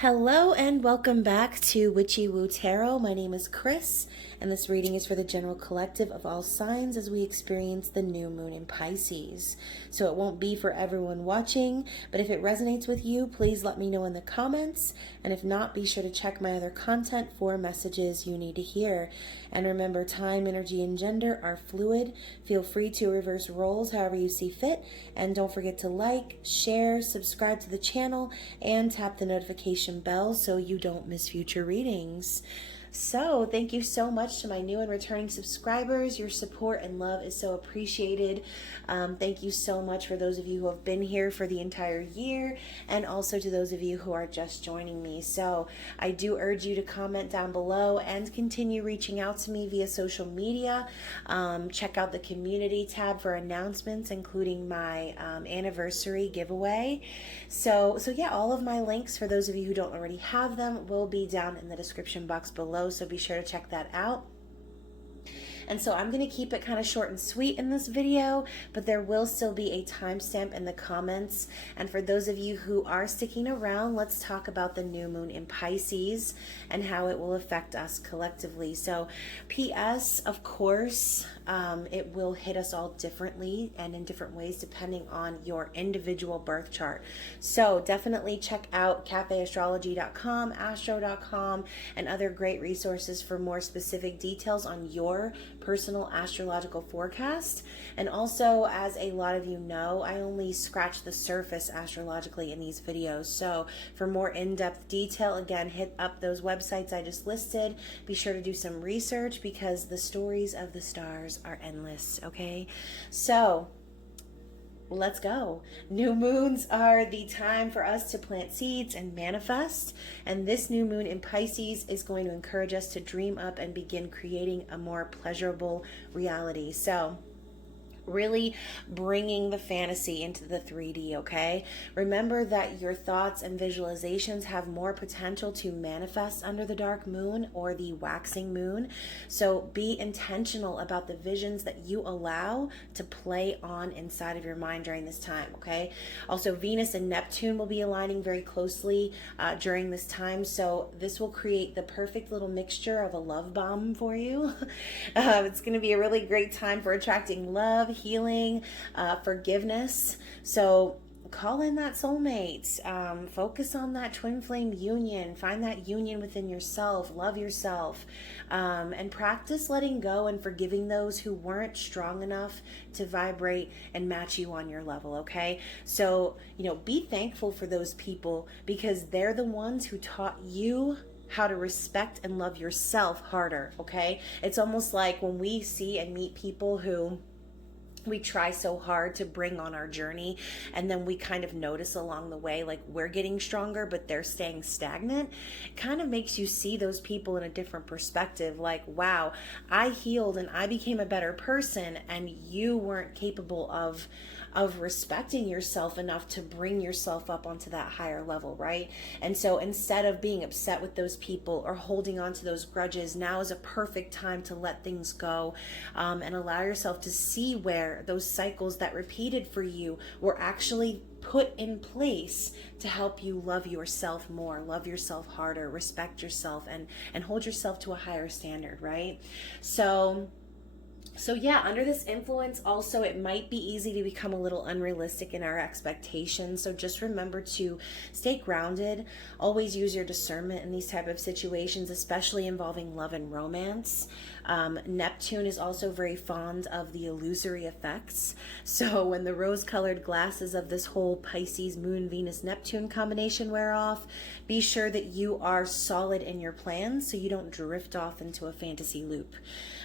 Hello and welcome back to Witchy-Woo Tarot. My name is Chris, and this reading is for the general collective of all signs as we experience the new moon in Pisces. So it won't be for everyone watching, but if it resonates with you, please let me know in the comments. And if not, be sure to check my other content for messages you need to hear. And remember, time, energy, and gender are fluid. Feel free to reverse roles however you see fit. And don't forget to like, share, subscribe to the channel, and tap the notification bell so you don't miss future readings. So thank you so much to my new and returning subscribers. Your support and love is so appreciated. Thank you so much for those of you who have been here for the entire year, and also to those of you who are just joining me. So I do urge you to comment down below and continue reaching out to me via social media. Check out the community tab for announcements, including my anniversary giveaway. So yeah, all of my links, for those of you who don't already have them, will be down in the description box below. So be sure to check that out. And so I'm going to keep it kind of short and sweet in this video, but there will still be a timestamp in the comments. And for those of you who are sticking around, let's talk about the new moon in Pisces and how it will affect us collectively. So P.S., of course, it will hit us all differently and in different ways depending on your individual birth chart. So definitely check out cafeastrology.com, astro.com, and other great resources for more specific details on your personal astrological forecast. And also, as a lot of you know, I only scratch the surface astrologically in these videos. So for more in-depth detail, again, hit up those websites I just listed. Be sure to do some research because the stories of the stars are endless, okay? So let's go. New moons are the time for us to plant seeds and manifest. And this new moon in Pisces is going to encourage us to dream up and begin creating a more pleasurable reality. So really bringing the fantasy into the 3D, okay? Remember that your thoughts and visualizations have more potential to manifest under the dark moon or the waxing moon. So be intentional about the visions that you allow to play on inside of your mind during this time, okay? Also, Venus and Neptune will be aligning very closely during this time. So this will create the perfect little mixture of a love bomb for you. It's going to be a really great time for attracting love, healing, forgiveness. So call in that soulmate, focus on that twin flame union, find that union within yourself, love yourself, and practice letting go and forgiving those who weren't strong enough to vibrate and match you on your level, okay? So, be thankful for those people because they're the ones who taught you how to respect and love yourself harder, okay? It's almost like when we see and meet people who we try so hard to bring on our journey, and then we kind of notice along the way like we're getting stronger but they're staying stagnant. It kind of makes you see those people in a different perspective, like, wow, I healed and I became a better person and you weren't capable of respecting yourself enough to bring yourself up onto that higher level, right? And so instead of being upset with those people or holding on to those grudges, now is a perfect time to let things go, and allow yourself to see where those cycles that repeated for you were actually put in place to help you love yourself more, love yourself harder, respect yourself, and hold yourself to a higher standard, right? So yeah, under this influence also, it might be easy to become a little unrealistic in our expectations. So just remember to stay grounded. Always use your discernment in these type of situations, especially involving love and romance. Neptune is also very fond of the illusory effects. So when the rose-colored glasses of this whole Pisces Moon, Venus, Neptune combination wear off, be sure that you are solid in your plans so you don't drift off into a fantasy loop.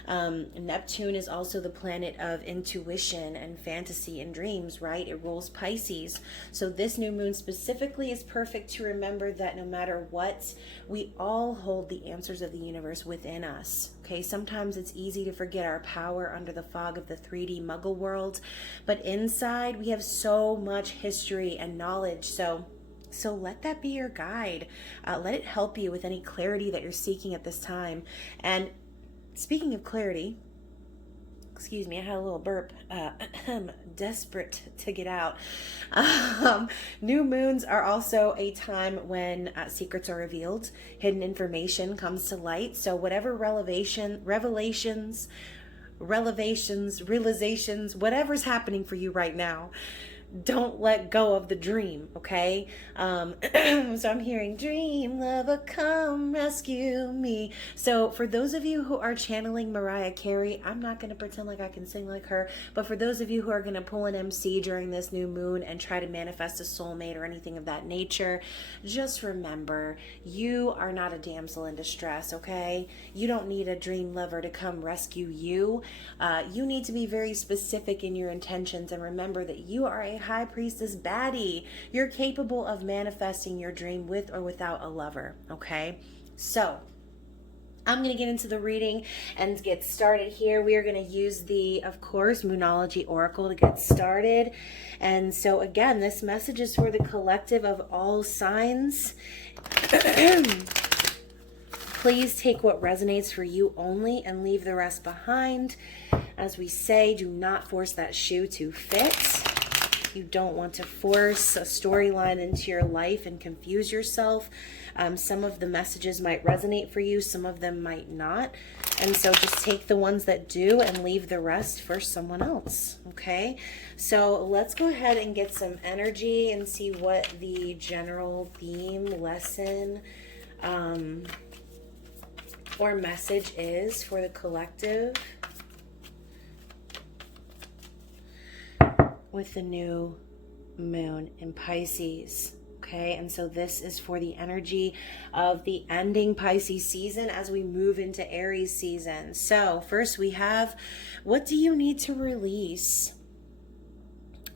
Neptune is also the planet of intuition and fantasy and dreams, right? It rules Pisces. So this new moon specifically is perfect to remember that no matter what, we all hold the answers of the universe within us. Okay, sometimes it's easy to forget our power under the fog of the 3D muggle world, but inside we have so much history and knowledge. So let that be your guide. Let it help you with any clarity that you're seeking at this time. And speaking of clarity, Excuse me, I had a little burp. Desperate to get out. New moons are also a time when secrets are revealed, hidden information comes to light. So whatever revelations, realizations, whatever's happening for you right now, don't let go of the dream, okay? So I'm hearing, dream lover, come rescue me. So for those of you who are channeling Mariah Carey, I'm not going to pretend like I can sing like her, but for those of you who are going to pull an MC during this new moon and try to manifest a soulmate or anything of that nature, just remember, you are not a damsel in distress, okay? You don't need a dream lover to come rescue you. You need to be very specific in your intentions and remember that you are a high priestess baddie. You're capable of manifesting your dream with or without a lover, okay? So I'm going to get into the reading and get started here. We are going to use the, of course, Moonology Oracle to get started. And so again, this message is for the collective of all signs. Please take what resonates for you only and leave the rest behind. As we say, do not force that shoe to fit. You don't want to force a storyline into your life and confuse yourself. Some of the messages might resonate for you, some of them might not. And so just take the ones that do and leave the rest for someone else, okay? So let's go ahead and get some energy and see what the general theme, lesson, or message is for the collective with the new moon in Pisces. Okay, and so this is for the energy of the ending Pisces season as we move into Aries season. So first we have, what do you need to release?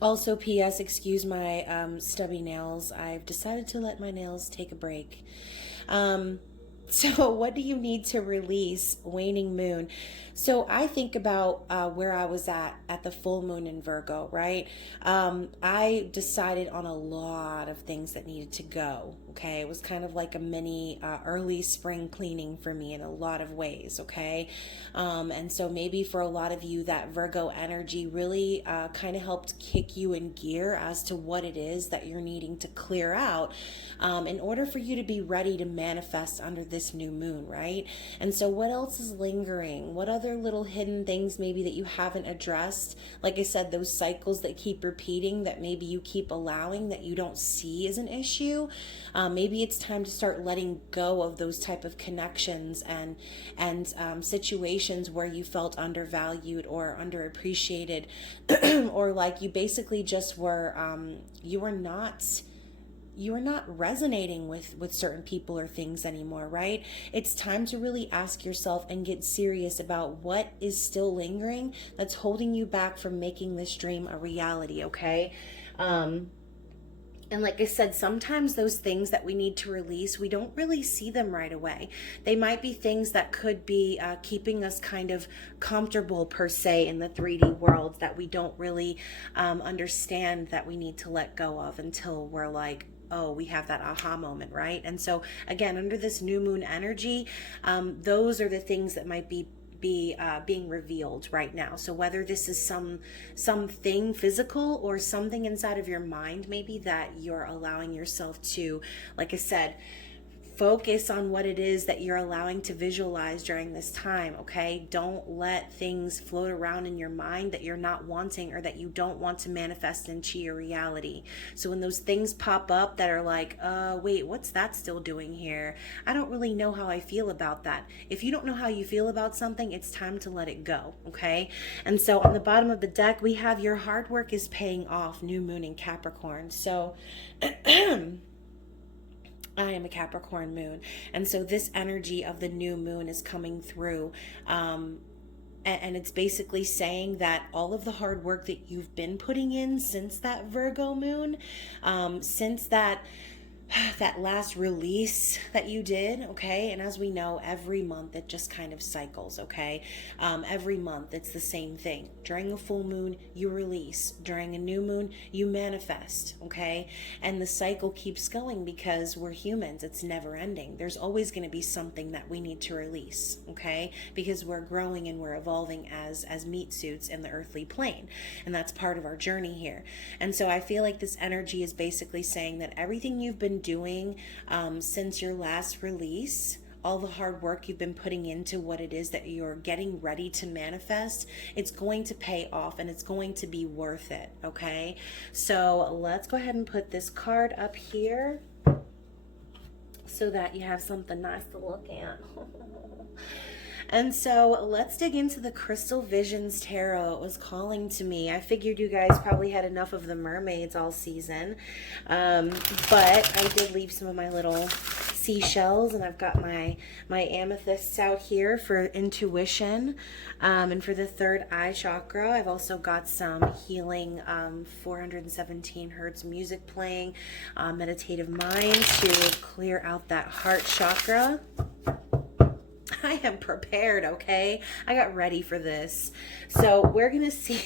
Also, P.S., excuse my stubby nails. I've decided to let my nails take a break. So what do you need to release, waning moon? So I think about where I was at the full moon in Virgo, right? I decided on a lot of things that needed to go, okay? It was kind of like a mini early spring cleaning for me in a lot of ways, okay? And so maybe for a lot of you, that Virgo energy really kind of helped kick you in gear as to what it is that you're needing to clear out in order for you to be ready to manifest under this new moon, right? And so what else is lingering? What other little hidden things maybe that you haven't addressed? Like I said, those cycles that keep repeating that maybe you keep allowing that you don't see as an issue. Maybe it's time to start letting go of those type of connections and situations where you felt undervalued or underappreciated or like you basically just were you were not resonating with certain people or things anymore, right? It's time to really ask yourself and get serious about what is still lingering that's holding you back from making this dream a reality, okay? And like I said, sometimes those things that we need to release, we don't really see them right away. They might be things that could be keeping us kind of comfortable per se in the 3D world that we don't really understand that we need to let go of until we're like, oh, we have that aha moment, right? And so again, under this new moon energy, those are the things that might be being revealed right now. So whether this is something physical or something inside of your mind, maybe that you're allowing yourself to, like I said, focus on what it is that you're allowing to visualize during this time, okay? Don't let things float around in your mind that you're not wanting or that you don't want to manifest into your reality. So when those things pop up that are like, wait, what's that still doing here? I don't really know how I feel about that. If you don't know how you feel about something, it's time to let it go, okay? And so on the bottom of the deck, we have your hard work is paying off, new moon in Capricorn. So I am a Capricorn moon. And so this energy of the new moon is coming through. And it's basically saying that all of the hard work that you've been putting in since that Virgo moon, since that that last release that you did, okay? And as we know, every month it just kind of cycles, okay? Every month it's the same thing. During a full moon, you release. During a new moon, you manifest, okay? And the cycle keeps going because we're humans. It's never ending. There's always going to be something that we need to release, okay? Because we're growing and we're evolving as meat suits in the earthly plane. And that's part of our journey here. And so I feel like this energy is basically saying that everything you've been doing since your last release, all the hard work you've been putting into what it is that you're getting ready to manifest, it's going to pay off and it's going to be worth it, okay? So let's go ahead and put this card up here so that you have something nice to look at. And so let's dig into the Crystal Visions Tarot. It was calling to me. I figured you guys probably had enough of the mermaids all season. But I did leave some of my little seashells, and I've got my amethysts out here for intuition. And for the third eye chakra, I've also got some healing 417 hertz music playing, meditative mind to clear out that heart chakra. I am prepared, okay? I got ready for this. So we're going to see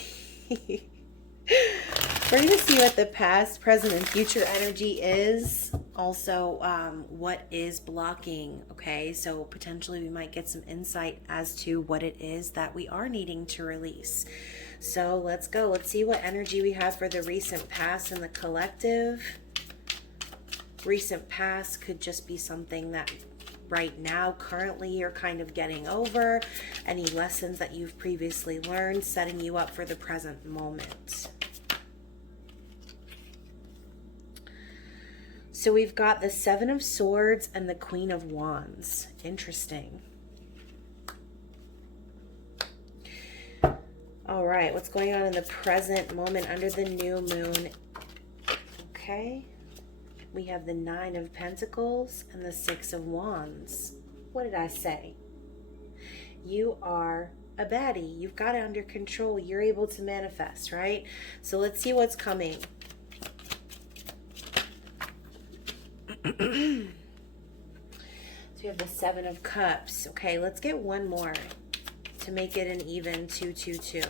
what the past, present, and future energy is. Also, what is blocking, okay? So potentially we might get some insight as to what it is that we are needing to release. So let's go. Let's see what energy we have for the recent past in the collective. Recent past could just be something that right now, currently, you're kind of getting over. Any lessons that you've previously learned, setting you up for the present moment. So we've got the Seven of Swords and the Queen of Wands. Interesting. All right, what's going on in the present moment under the new moon? Okay. We have the Nine of Pentacles and the Six of Wands. What did I say? You are a baddie. You've got it under control. You're able to manifest, right? So let's see what's coming. So we have the Seven of Cups. Okay, let's get one more to make it an even 2-2-2.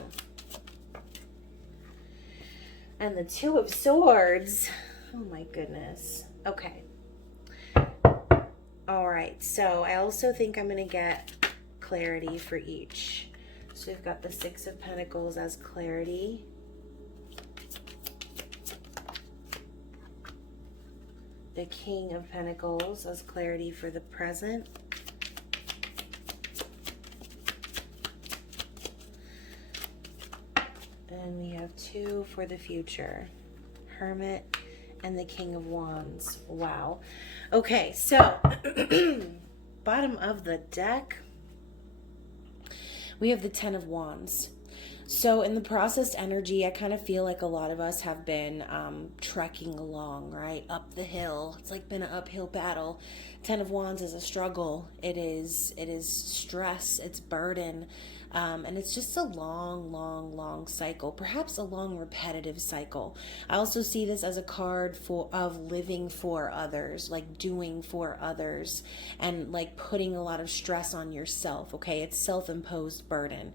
And the Two of Swords. Oh my goodness. Okay. All right. So I also think I'm going to get clarity for each. So we've got the Six of Pentacles as clarity. The King of Pentacles as clarity for the present. And we have two for the future. Hermit and the King of Wands. Wow. Okay, so bottom of the deck, we have the Ten of Wands. So in the processed energy, I kind of feel like a lot of us have been trekking along, right? Up the hill. It's like been an uphill battle. Ten of Wands is a struggle. It is stress. It's burden. And it's just a long cycle, perhaps a long repetitive cycle. I also see this as a card of living for others, like doing for others, and like putting a lot of stress on yourself, okay? It's self-imposed burden.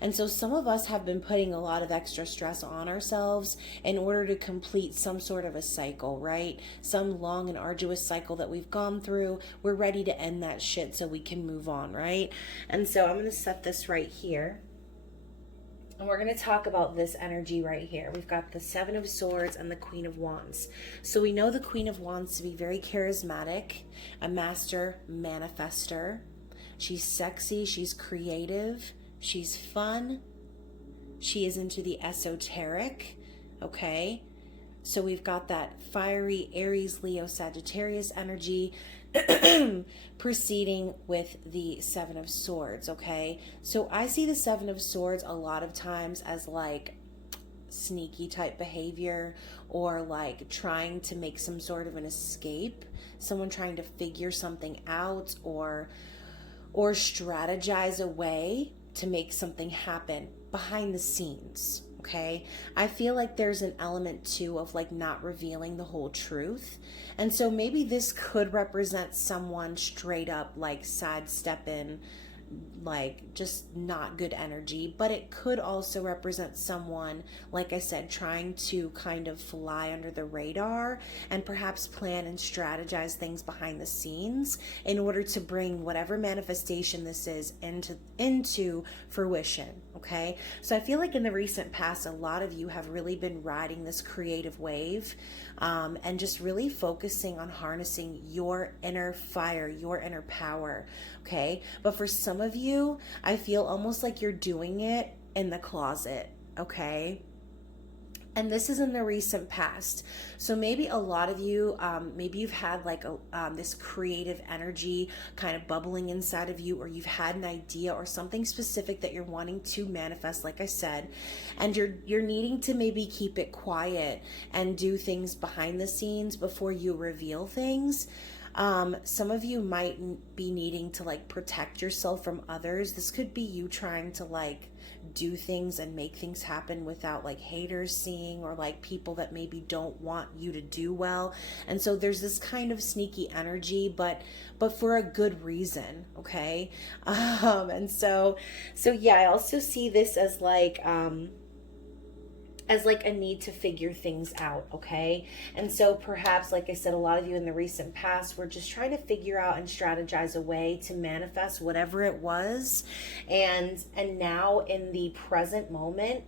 And so some of us have been putting a lot of extra stress on ourselves in order to complete some sort of a cycle, right? Some long and arduous cycle that we've gone through. We're ready to end that shit so we can move on, right? And so I'm going to set this right here. And we're going to talk about this energy right here. We've got the Seven of Swords and the Queen of Wands. So we know the Queen of Wands to be very charismatic, a master manifester. She's sexy, she's creative, she's fun. She is into the esoteric, okay? So we've got that fiery Aries, Leo, Sagittarius energy proceeding with the Seven of Swords, okay? So I see the Seven of Swords a lot of times as like sneaky type behavior, or like trying to make some sort of an escape, someone trying to figure something out or strategize a way to make something happen behind the scenes, Okay, I feel like there's an element too of like not revealing the whole truth. And so maybe this could represent someone straight up like sidestepping, like just not good energy, but it could also represent someone, like I said, trying to kind of fly under the radar and perhaps plan and strategize things behind the scenes in order to bring whatever manifestation this is into fruition. Okay, so I feel like in the recent past, a lot of you have really been riding this creative wave, and just really focusing on harnessing your inner fire, your inner power. Okay, but for some of you, I feel almost like you're doing it in the closet. Okay, and this is in the recent past. So maybe a lot of you, maybe you've had like this creative energy kind of bubbling inside of you, or you've had an idea or something specific that you're wanting to manifest, like I said, and you're needing to maybe keep it quiet and do things behind the scenes before you reveal things. Some of you might be needing to like protect yourself from others. This could be you trying to like do things and make things happen without like haters seeing, or like people that maybe don't want you to do well. And so there's this kind of sneaky energy, but for a good reason. Okay. And so yeah, I also see this as like a need to figure things out, okay? And so perhaps, like I said, a lot of you in the recent past were just trying to figure out and strategize a way to manifest whatever it was. And now in the present moment,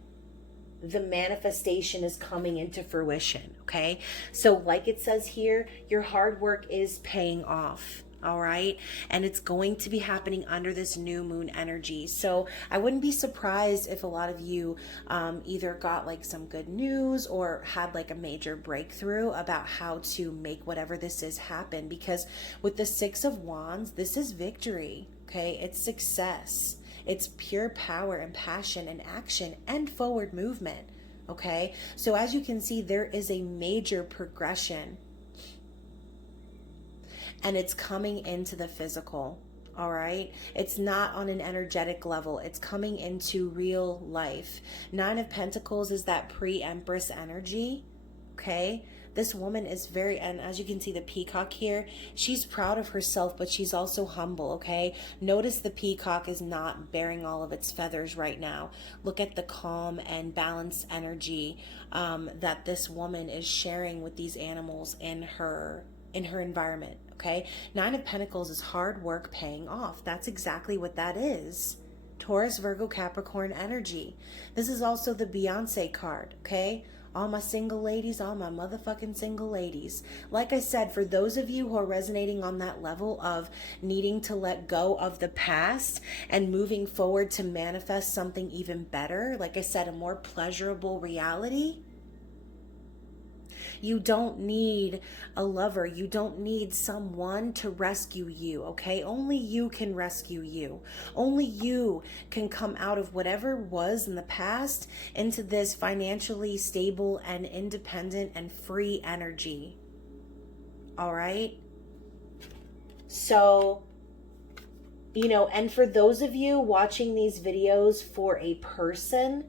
the manifestation is coming into fruition, okay? So like it says here, your hard work is paying off. All right. And it's going to be happening under this new moon energy. So I wouldn't be surprised if a lot of you either got like some good news or had like a major breakthrough about how to make whatever this is happen. Because with the Six of Wands, this is victory. Okay. It's success. It's pure power and passion and action and forward movement. Okay. So as you can see, there is a major progression. And it's coming into the physical, all right? It's not on an energetic level. It's coming into real life. Nine of Pentacles is that pre-Empress energy, okay? This woman is very, and as you can see the peacock here, she's proud of herself, but she's also humble, okay? Notice the peacock is not bearing all of its feathers right now. Look at the calm and balanced energy that this woman is sharing with these animals in her environment. Okay, Nine of Pentacles is hard work paying off. That's exactly what that is. Taurus, Virgo, Capricorn energy. This is also the Beyonce card, okay? All my single ladies, all my motherfucking single ladies. Like I said, for those of you who are resonating on that level of needing to let go of the past and moving forward to manifest something even better, like I said, a more pleasurable reality, you don't need a lover. You don't need someone to rescue you, okay? Only you can rescue you. Only you can come out of whatever was in the past into this financially stable and independent and free energy. All right? So, you know, and for those of you watching these videos for a person,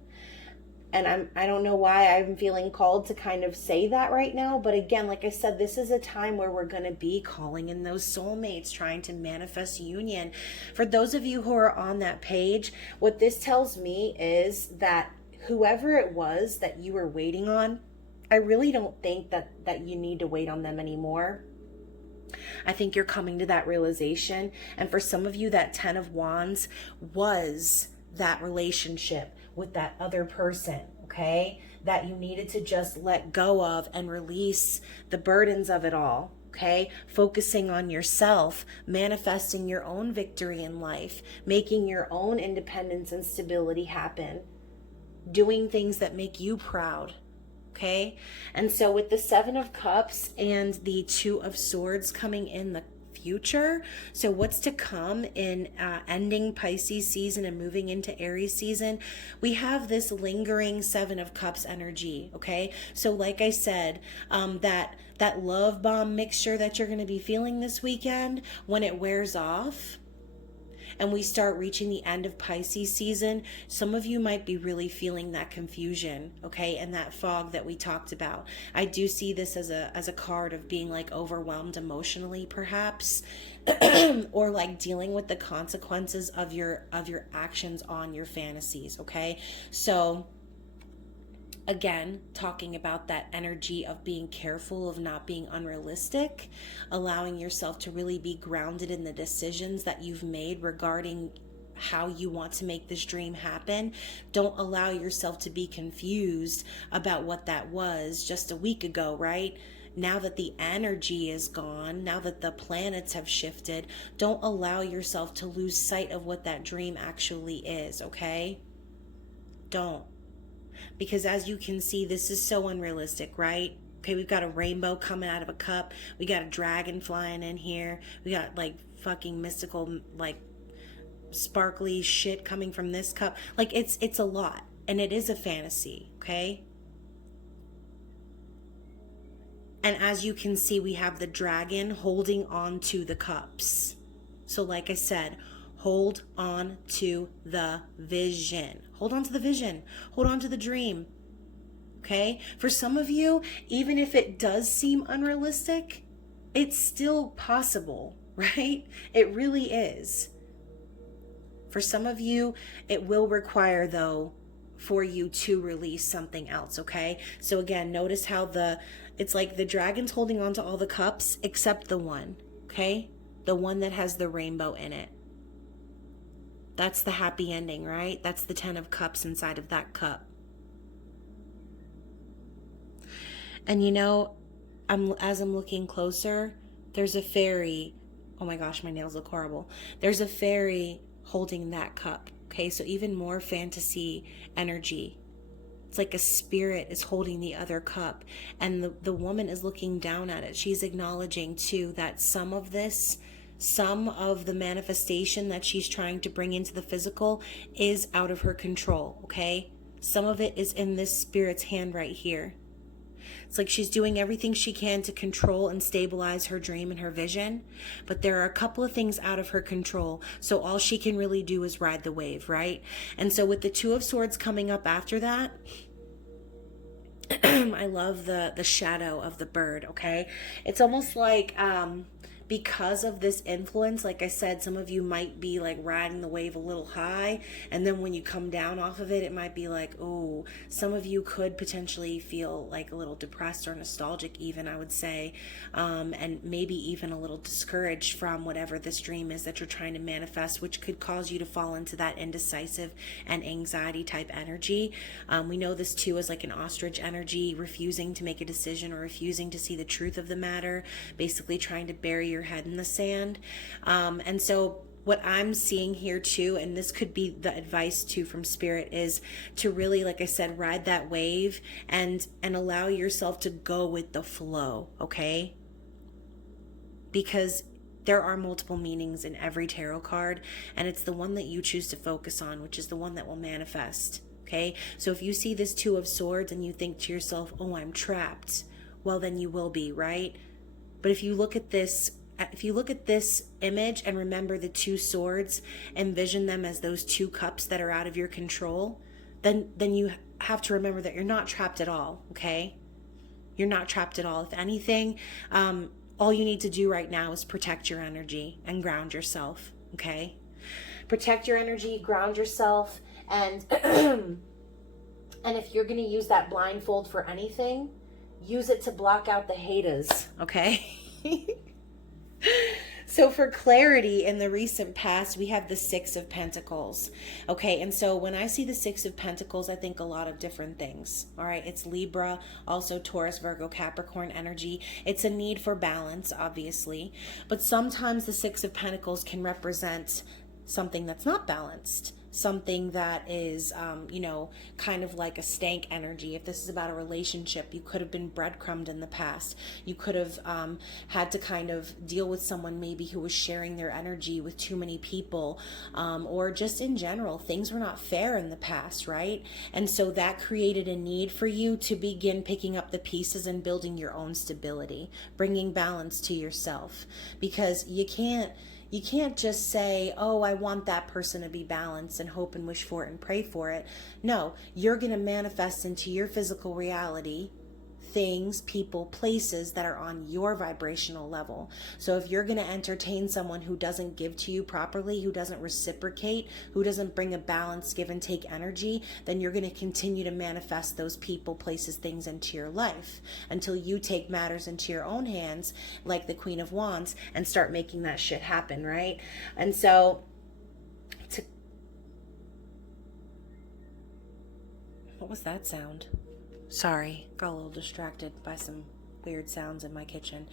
and I don't know why I'm feeling called to kind of say that right now. But again, like I said, this is a time where we're going to be calling in those soulmates, trying to manifest union. For those of you who are on that page, what this tells me is that whoever it was that you were waiting on, I really don't think that you need to wait on them anymore. I think you're coming to that realization. And for some of you, that 10 of Wands was that relationship with that other person, okay? That you needed to just let go of and release the burdens of it all, okay? Focusing on yourself, manifesting your own victory in life, making your own independence and stability happen, doing things that make you proud, okay? And so with the Seven of Cups and the Two of Swords coming in the future, so what's to come in ending Pisces season and moving into Aries season, we have this lingering Seven of Cups energy, okay? So like I said, that love bomb mixture that you're going to be feeling this weekend, when it wears off, and we start reaching the end of Pisces season, some of you might be really feeling that confusion, okay, and that fog that we talked about. I do see this as a card of being like overwhelmed emotionally, perhaps, or like dealing with the consequences of your actions on your fantasies, okay? So again, talking about that energy of being careful, of not being unrealistic, allowing yourself to really be grounded in the decisions that you've made regarding how you want to make this dream happen. Don't allow yourself to be confused about what that was just a week ago, right? Now that the energy is gone, now that the planets have shifted, don't allow yourself to lose sight of what that dream actually is, okay? Don't. Because as you can see, this is so unrealistic, right? Okay, we've got a rainbow coming out of a cup. We got a dragon flying in here. We got like fucking mystical, like sparkly shit coming from this cup. Like it's a lot, and it is a fantasy, okay? And as you can see, we have the dragon holding on to the cups. So like I said, hold on to the vision. Hold on to the vision. Hold on to the dream. Okay? For some of you, even if it does seem unrealistic, it's still possible, right? It really is. For some of you, it will require, though, for you to release something else, okay? So again, notice how it's like the dragon's holding on to all the cups except the one, okay? The one that has the rainbow in it. That's the happy ending, right? That's the 10 of Cups inside of that cup. And you know, as I'm looking closer, there's a fairy. Oh my gosh, my nails look horrible. There's a fairy holding that cup. Okay, so even more fantasy energy. It's like a spirit is holding the other cup, and the woman is looking down at it. She's acknowledging too that some of the manifestation that she's trying to bring into the physical is out of her control, okay? Some of it is in this spirit's hand right here. It's like she's doing everything she can to control and stabilize her dream and her vision, but there are a couple of things out of her control, so all she can really do is ride the wave, right? And so with the Two of Swords coming up after that, I love the shadow of the bird, okay? It's almost like because of this influence, like I said, some of you might be like riding the wave a little high, and then when you come down off of it, it might be like, oh, some of you could potentially feel like a little depressed or nostalgic even, I would say, and maybe even a little discouraged from whatever this dream is that you're trying to manifest, which could cause you to fall into that indecisive and anxiety type energy. We know this too as like an ostrich energy, refusing to make a decision or refusing to see the truth of the matter, basically trying to bury your head in the sand. And so what I'm seeing here too, and this could be the advice too from Spirit, is to really, like I said, ride that wave and allow yourself to go with the flow, okay? Because there are multiple meanings in every tarot card, and it's the one that you choose to focus on, which is the one that will manifest, okay? So if you see this Two of Swords and you think to yourself, oh, I'm trapped, well, then you will be, right? But if you look at this image and remember the two swords, envision them as those two cups that are out of your control, then you have to remember that you're not trapped at all, okay? You're not trapped at all. If anything, all you need to do right now is protect your energy and ground yourself, okay? Protect your energy, ground yourself, and and if you're going to use that blindfold for anything, use it to block out the haters, okay? So for clarity, in the recent past, we have the Six of Pentacles. Okay, and so when I see the Six of Pentacles, I think a lot of different things. All right, it's Libra, also Taurus, Virgo, Capricorn energy. It's a need for balance, obviously. But sometimes the Six of Pentacles can represent something that's not balanced. Something that is, kind of like a stank energy. If this is about a relationship, you could have been breadcrumbed in the past. You could have had to kind of deal with someone maybe who was sharing their energy with too many people, or just in general, things were not fair in the past, right? And so that created a need for you to begin picking up the pieces and building your own stability, bringing balance to yourself, because you can't You can't just say, oh, I want that person to be balanced and hope and wish for it and pray for it. No, you're going to manifest into your physical reality things, people, places that are on your vibrational level. So if you're going to entertain someone who doesn't give to you properly, who doesn't reciprocate, who doesn't bring a balanced give and take energy, then you're going to continue to manifest those people, places, things into your life until you take matters into your own hands, like the Queen of Wands, and start making that shit happen, right? And so what was that sound? Sorry, got a little distracted by some weird sounds in my kitchen.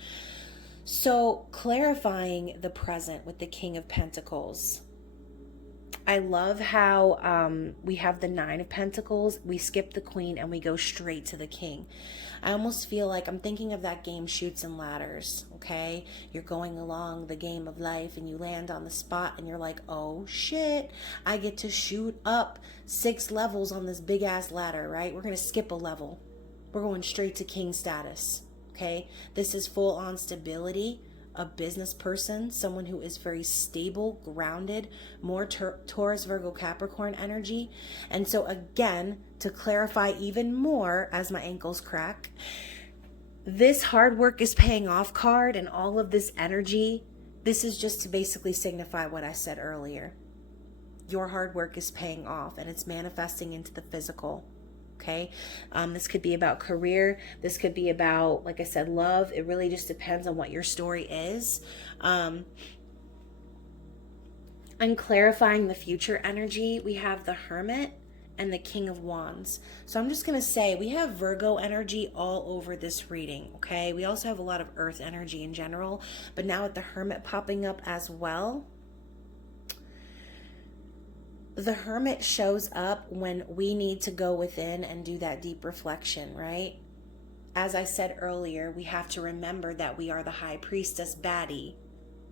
So, clarifying the present with the King of Pentacles. I love how we have the Nine of Pentacles, we skip the Queen, and we go straight to the King. I almost feel like I'm thinking of that game Chutes and Ladders, okay? You're going along the game of life and you land on the spot and you're like, oh shit, I get to shoot up 6 levels on this big ass ladder, right? We're going to skip a level. We're going straight to King status, okay? This is full on stability. A business person, someone who is very stable, grounded, more Taurus, Virgo, Capricorn energy. And so again, to clarify even more as my ankles crack, this hard work is paying off card and all of this energy, this is just to basically signify what I said earlier. Your hard work is paying off and it's manifesting into the physical. Okay, this could be about career. This could be about, like I said, love. It really just depends on what your story is. And clarifying the future energy, we have the Hermit and the King of Wands. So I'm just going to say we have Virgo energy all over this reading. Okay, we also have a lot of Earth energy in general, but now with the Hermit popping up as well. The Hermit shows up when we need to go within and do that deep reflection, right? As I said earlier, we have to remember that we are the High Priestess baddie,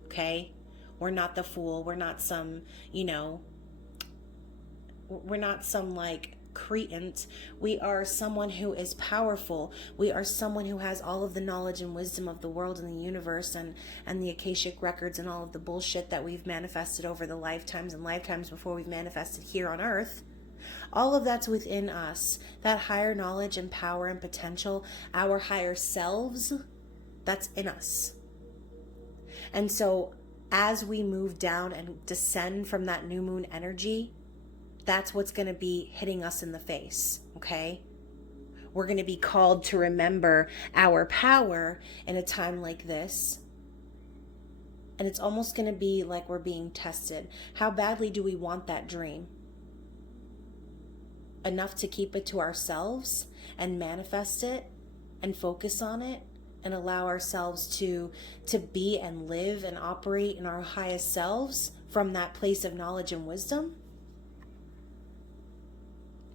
okay? We're not the fool. We're not some, we're not some like cretant. We are someone who is powerful. We are someone who has all of the knowledge and wisdom of the world and the universe and the Akashic records and all of the bullshit that we've manifested over the lifetimes and lifetimes before we've manifested here on earth. All of that's within us. That higher knowledge and power and potential, our higher selves, that's in us. And so as we move down and descend from that new moon energy, that's what's going to be hitting us in the face, okay? We're going to be called to remember our power in a time like this. And it's almost going to be like we're being tested. How badly do we want that dream? Enough to keep it to ourselves and manifest it and focus on it and allow ourselves to be and live and operate in our highest selves from that place of knowledge and wisdom?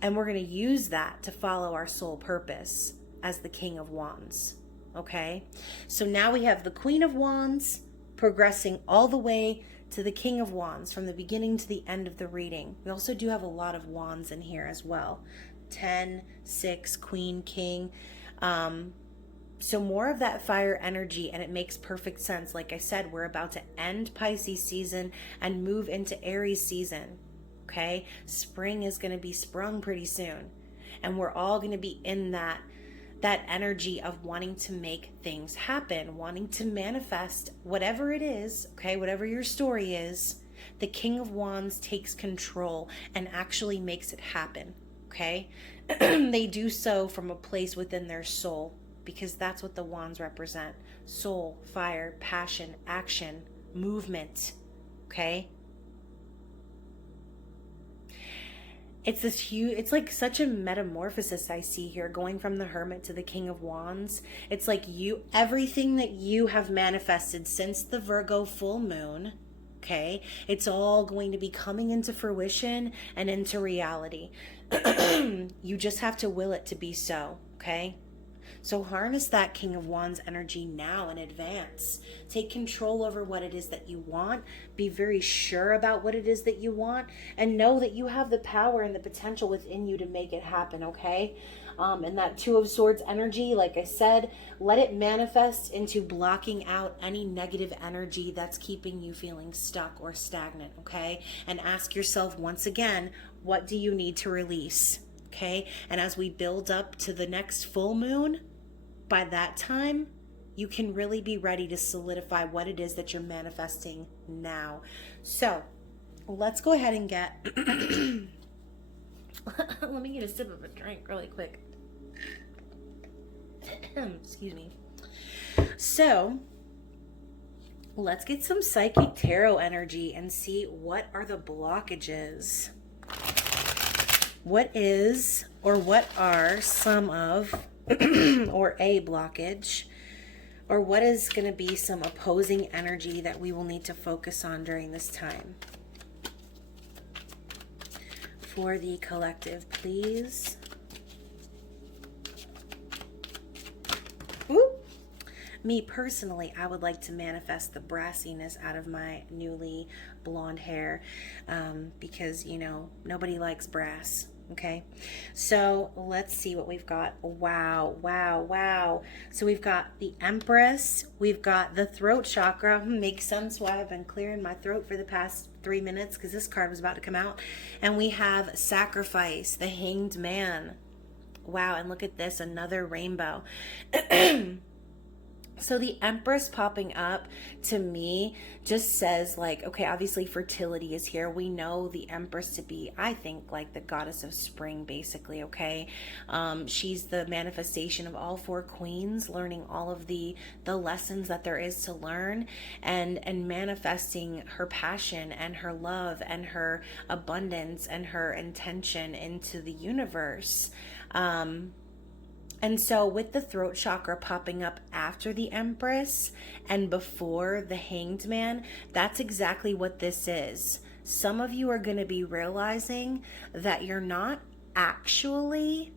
And we're going to use that to follow our soul purpose as the King of Wands. Okay? So now we have the Queen of Wands progressing all the way to the King of Wands from the beginning to the end of the reading. We also do have a lot of wands in here as well. 10, 6, Queen, King. So more of that fire energy, and it makes perfect sense. Like I said, we're about to end Pisces season and move into Aries season. Okay, spring is going to be sprung pretty soon, and we're all going to be in that energy of wanting to make things happen, wanting to manifest whatever it is, okay, whatever your story is. The King of Wands takes control and actually makes it happen, okay? They do so from a place within their soul, because that's what the wands represent. Soul, fire, passion, action, movement, okay? It's this huge, it's like such a metamorphosis I see here, going from the Hermit to the King of Wands. It's like everything that you have manifested since the Virgo full moon, okay, it's all going to be coming into fruition and into reality. You just have to will it to be so, okay? So harness that King of Wands energy now in advance. Take control over what it is that you want. Be very sure about what it is that you want. And know that you have the power and the potential within you to make it happen, okay? And that Two of Swords energy, like I said, let it manifest into blocking out any negative energy that's keeping you feeling stuck or stagnant, okay? And ask yourself once again, what do you need to release, okay? And as we build up to the next full moon, by that time, you can really be ready to solidify what it is that you're manifesting now. So let's go ahead and get, let me get a sip of a drink really quick. Excuse me. So let's get some psychic tarot energy and see what are the blockages. What is, or what are some of, or a blockage, or what is going to be some opposing energy that we will need to focus on during this time? For the collective, please. Woo. Me personally, I would like to manifest the brassiness out of my newly blonde hair, because, you know, nobody likes brass. Okay, so let's see what we've got. Wow, wow, wow. So we've got the Empress. We've got the throat chakra. Makes sense why I've been clearing my throat for the past 3 minutes, because this card was about to come out. And we have Sacrifice, the Hanged Man. Wow, and look at this, another rainbow. So the Empress popping up to me just says, like, okay, obviously fertility is here. We know the Empress to be, I think, like the goddess of spring, basically, okay? She's the manifestation of all four queens, learning all of the lessons that there is to learn, and manifesting her passion and her love and her abundance and her intention into the universe. And so with the throat chakra popping up after the Empress and before the Hanged Man, that's exactly what this is. Some of you are going to be realizing that you're not actually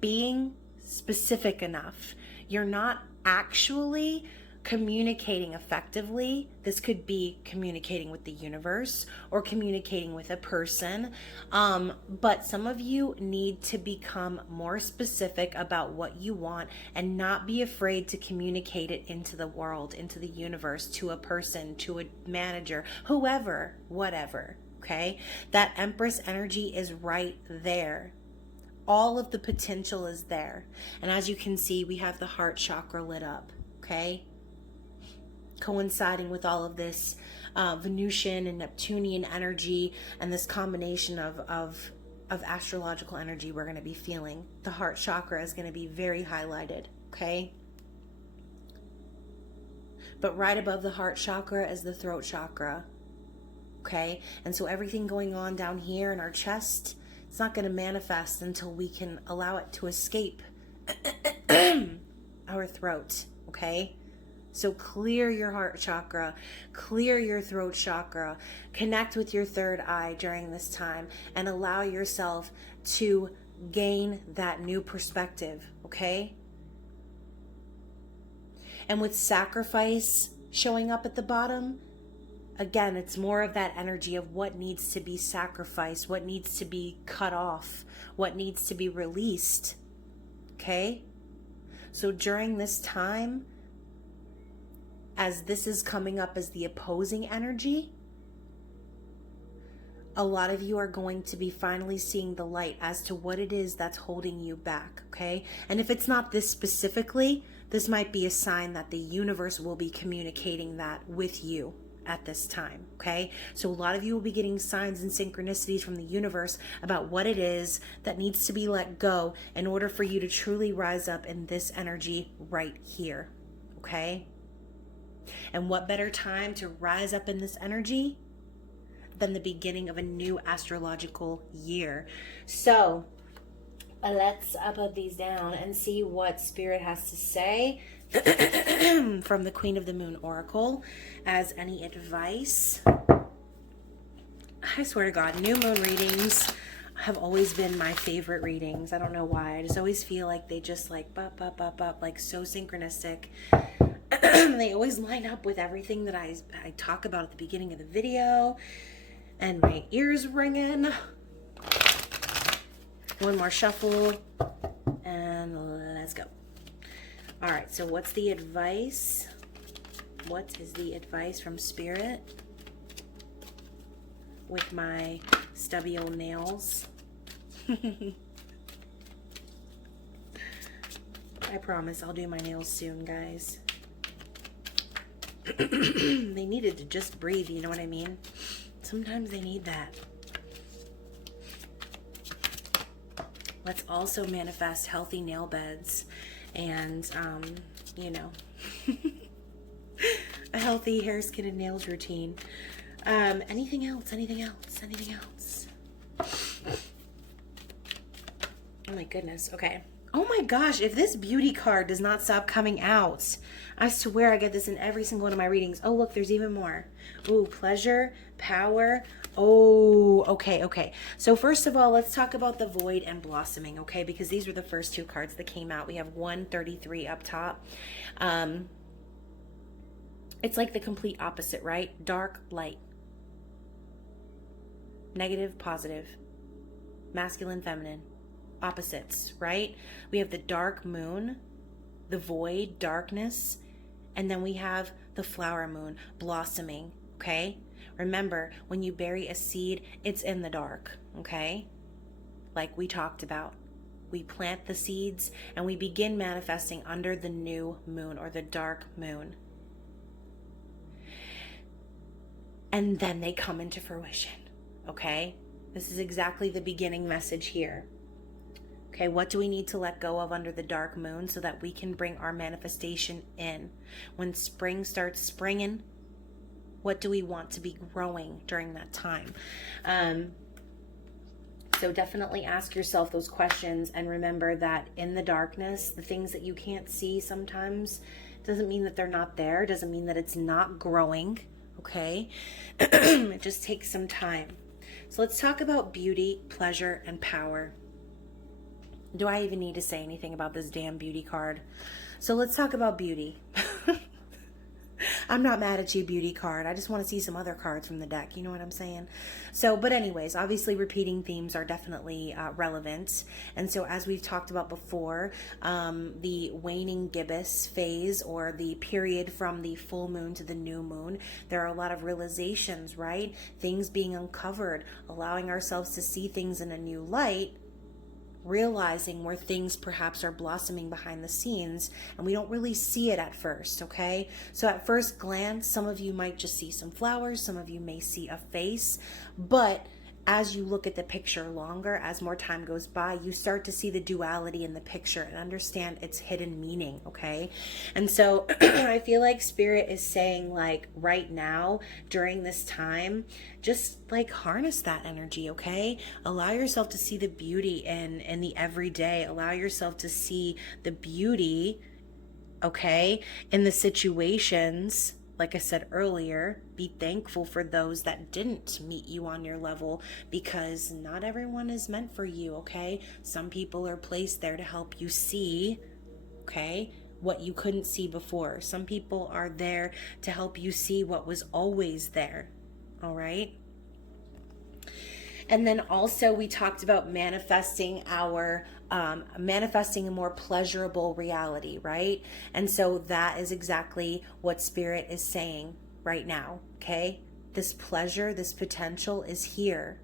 being specific enough. You're not actually communicating effectively. This could be communicating with the universe or communicating with a person. But some of you need to become more specific about what you want and not be afraid to communicate it into the world, into the universe, to a person, to a manager, whoever, whatever. Okay? That Empress energy is right there. All of the potential is there. And as you can see, we have the heart chakra lit up. Okay? Coinciding with all of this Venusian and Neptunian energy and this combination of astrological energy we're going to be feeling. The heart chakra is going to be very highlighted, okay? But right above the heart chakra is the throat chakra, okay? And so everything going on down here in our chest, it's not going to manifest until we can allow it to escape our throat, okay? So clear your heart chakra, clear your throat chakra, connect with your third eye during this time, and allow yourself to gain that new perspective, okay? And with Sacrifice showing up at the bottom, again, it's more of that energy of what needs to be sacrificed, what needs to be cut off, what needs to be released, okay? So during this time, as this is coming up as the opposing energy, a lot of you are going to be finally seeing the light as to what it is that's holding you back, okay? And if it's not this specifically, this might be a sign that the universe will be communicating that with you at this time, okay? So a lot of you will be getting signs and synchronicities from the universe about what it is that needs to be let go in order for you to truly rise up in this energy right here, okay? And what better time to rise up in this energy than the beginning of a new astrological year? So let's put these down and see what Spirit has to say from the Queen of the Moon Oracle as any advice. I swear to God, new moon readings have always been my favorite readings. I don't know why. I just always feel like they just like like so synchronistic. They always line up with everything that I talk about at the beginning of the video, and my ears ringing. One more shuffle, and let's go. All right, so what's the advice? What is the advice from Spirit with my stubby old nails? I promise I'll do my nails soon, guys. They needed to just breathe, you know what I mean? Sometimes they need that. Let's also manifest healthy nail beds and, you know, a healthy hair, skin, and nails routine. Anything else? Anything else? Anything else? Oh my goodness. Okay. Oh my gosh, if this beauty card does not stop coming out, I swear I get this in every single one of my readings. Oh, look, there's even more. Ooh, pleasure, power. Oh, okay, okay. So first of all, let's talk about the void and blossoming, okay? Because these were the first two cards that came out. We have 133 up top. It's like the complete opposite, right? Dark, light. Negative, positive. Masculine, feminine. Opposites, right? We have the dark moon, the void, darkness, and then we have the flower moon, blossoming, okay? Remember, when you bury a seed, it's in the dark, okay? Like we talked about. We plant the seeds and we begin manifesting under the new moon or the dark moon. And then they come into fruition, okay? This is exactly the beginning message here. Okay, what do we need to let go of under the dark moon so that we can bring our manifestation in? When spring starts springing, what do we want to be growing during that time? So definitely ask yourself those questions and remember that in the darkness, the things that you can't see sometimes doesn't mean that they're not there, doesn't mean that it's not growing, okay? It just takes some time. So let's talk about beauty, pleasure, and power. Do I even need to say anything about this damn beauty card? So let's talk about beauty. I'm not mad at you, beauty card. I just want to see some other cards from the deck. You know what I'm saying? So, but anyways, obviously repeating themes are definitely relevant. And so as we've talked about before, the waning gibbous phase or the period from the full moon to the new moon, there are a lot of realizations, right? Things being uncovered, allowing ourselves to see things in a new light, realizing where things perhaps are blossoming behind the scenes and we don't really see it at first, okay? So at first glance, some of you might just see some flowers, some of you may see a face, but as you look at the picture longer, as more time goes by, you start to see the duality in the picture and understand its hidden meaning, okay? And so I feel like Spirit is saying, like, right now, during this time, just like harness that energy, okay? Allow yourself to see the beauty in the everyday. Allow yourself to see the beauty, okay, in the situations. Like I said earlier, be thankful for those that didn't meet you on your level because not everyone is meant for you, okay? Some people are placed there to help you see, okay, what you couldn't see before. Some people are there to help you see what was always there, all right? And then also we talked about manifesting manifesting a more pleasurable reality, right? And so that is exactly what Spirit is saying right now, okay? This pleasure, this potential is here.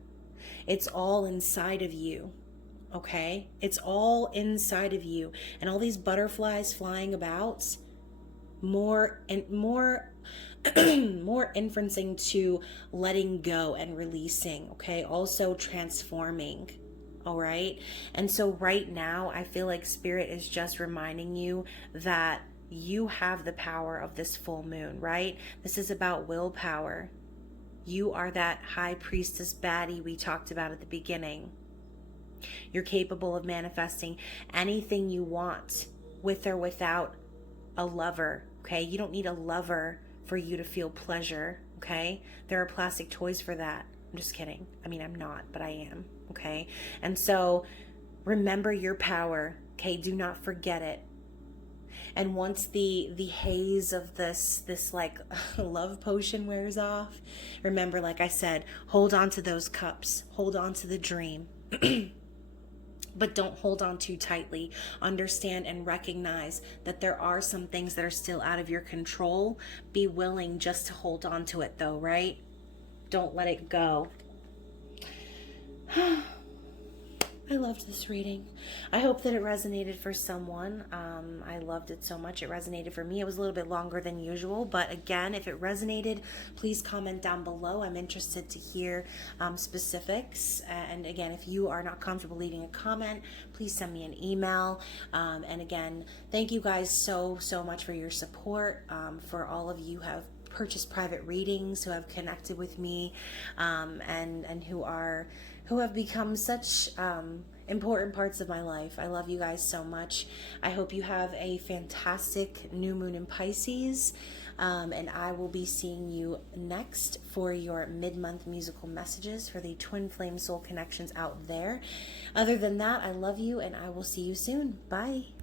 It's all inside of you, okay? It's all inside of you. And all these butterflies flying about, more inferencing to letting go and releasing, okay? Also transforming, all right? And so right now, I feel like Spirit is just reminding you that you have the power of this full moon, right? This is about willpower. You are that high priestess baddie we talked about at the beginning. You're capable of manifesting anything you want with or without a lover, okay? You don't need a lover for you to feel pleasure, okay? There are plastic toys for that. I'm just kidding. I mean, I'm not, but I am, okay? And so remember your power, okay? Do not forget it. And once the haze of this like love potion wears off, remember, like I said, hold on to those cups. Hold on to the dream. but don't hold on too tightly. Understand and recognize that there are some things that are still out of your control. Be willing just to hold on to it though, right? Don't let it go. I loved this reading. I hope that it resonated for someone. I loved it so much. It resonated for me. It was a little bit longer than usual, but again, if it resonated, please comment down below. I'm interested to hear specifics. And again, if you are not comfortable leaving a comment, please send me an email. And again, thank you guys so much for your support. For all of you who have purchased private readings, who have connected with me, and who have become such important parts of my life. I love you guys so much. I hope you have a fantastic new moon in Pisces, and I will be seeing you next for your mid-month musical messages for the twin flame soul connections out there. Other than that, I love you, and I will see you soon. Bye.